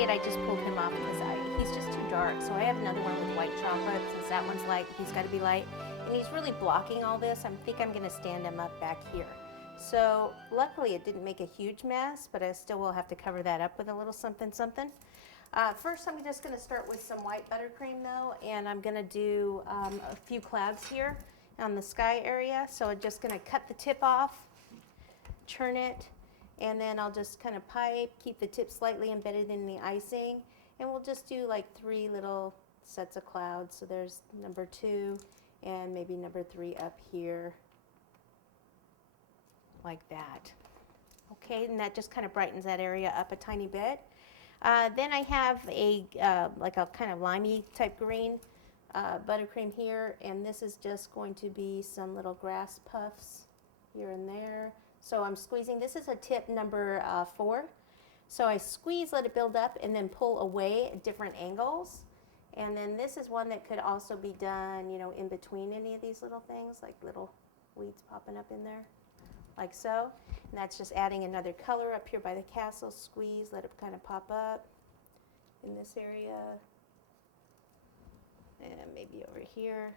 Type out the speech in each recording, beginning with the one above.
say it, I just pulled him off because he's just too dark. So I have another one with white chocolate since that one's light. He's got to be light. And he's really blocking all this. I think I'm going to stand him up back here. So luckily it didn't make a huge mess, but I still will have to cover that up with a little something something. First I'm just going to start with some white buttercream though, and I'm going to do a few clouds here on the sky area. So I'm just going to cut the tip off, turn it, and then I'll just kind of pipe, keep the tip slightly embedded in the icing, and we'll just do like 3 little sets of clouds. So there's number 2 and maybe number 3 up here, like that. Okay, and that just kind of brightens that area up a tiny bit. Then I have a like a kind of limey type green buttercream here, and this is just going to be some little grass puffs here and there. So I'm squeezing. This is a tip number 4. So I squeeze, let it build up, and then pull away at different angles. And then this is one that could also be done, you know, in between any of these little things, like little weeds popping up in there, like so. And that's just adding another color up here by the castle. Squeeze, let it kind of pop up in this area. And maybe over here.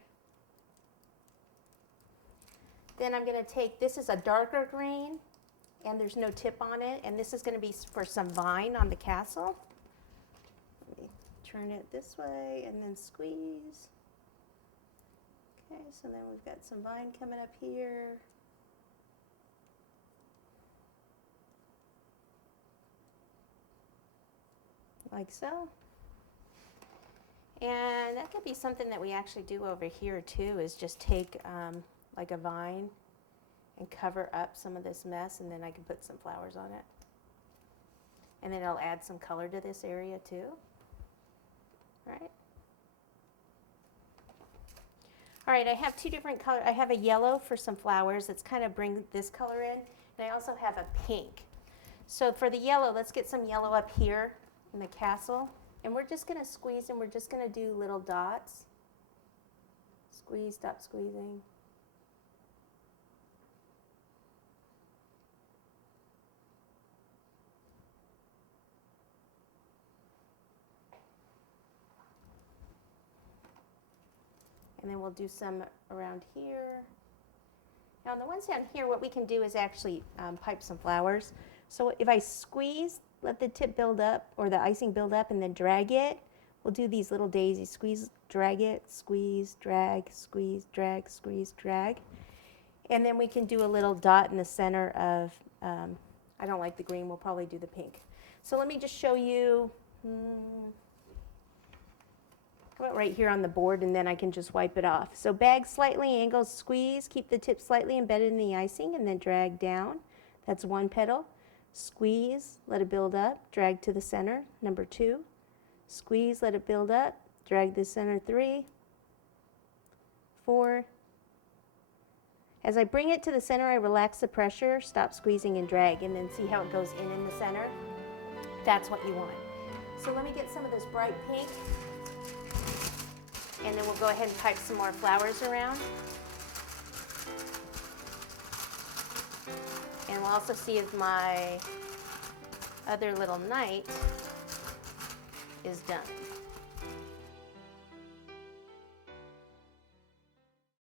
Then I'm going to take, this is a darker green, and there's no tip on it, and this is going to be for some vine on the castle. Let me turn it this way and then squeeze. Okay, so then we've got some vine coming up here. Like so. And that could be something that we actually do over here too, is just take like a vine and cover up some of this mess, and then I can put some flowers on it. And then it'll add some color to this area too. All right, I have 2 different colors. I have a yellow for some flowers that's kind of bring this color in, and I also have a pink. So for the yellow, let's get some yellow up here in the castle, and we're just going to squeeze, and we're just going to do little dots. Squeeze, stop squeezing. And then we'll do some around here. Now on the ones down here, what we can do is actually pipe some flowers. So if I squeeze, let the tip build up, or the icing build up, and then drag it, we'll do these little daisies. Squeeze, drag it, squeeze, drag, squeeze, drag, squeeze, drag. And then we can do a little dot in the center of, I don't like the green, we'll probably do the pink. So let me just show you, how about right here on the board, and then I can just wipe it off. So bag slightly angled, squeeze, keep the tip slightly embedded in the icing, and then drag down. That's 1 petal. Squeeze, let it build up, drag to the center, number 2. Squeeze, let it build up, drag the center, 3, 4. As I bring it to the center, I relax the pressure, stop squeezing and drag, and then see how it goes in the center. That's what you want. So let me get some of this bright pink, and then we'll go ahead and pipe some more flowers around. And we'll also see if my other little knight is done.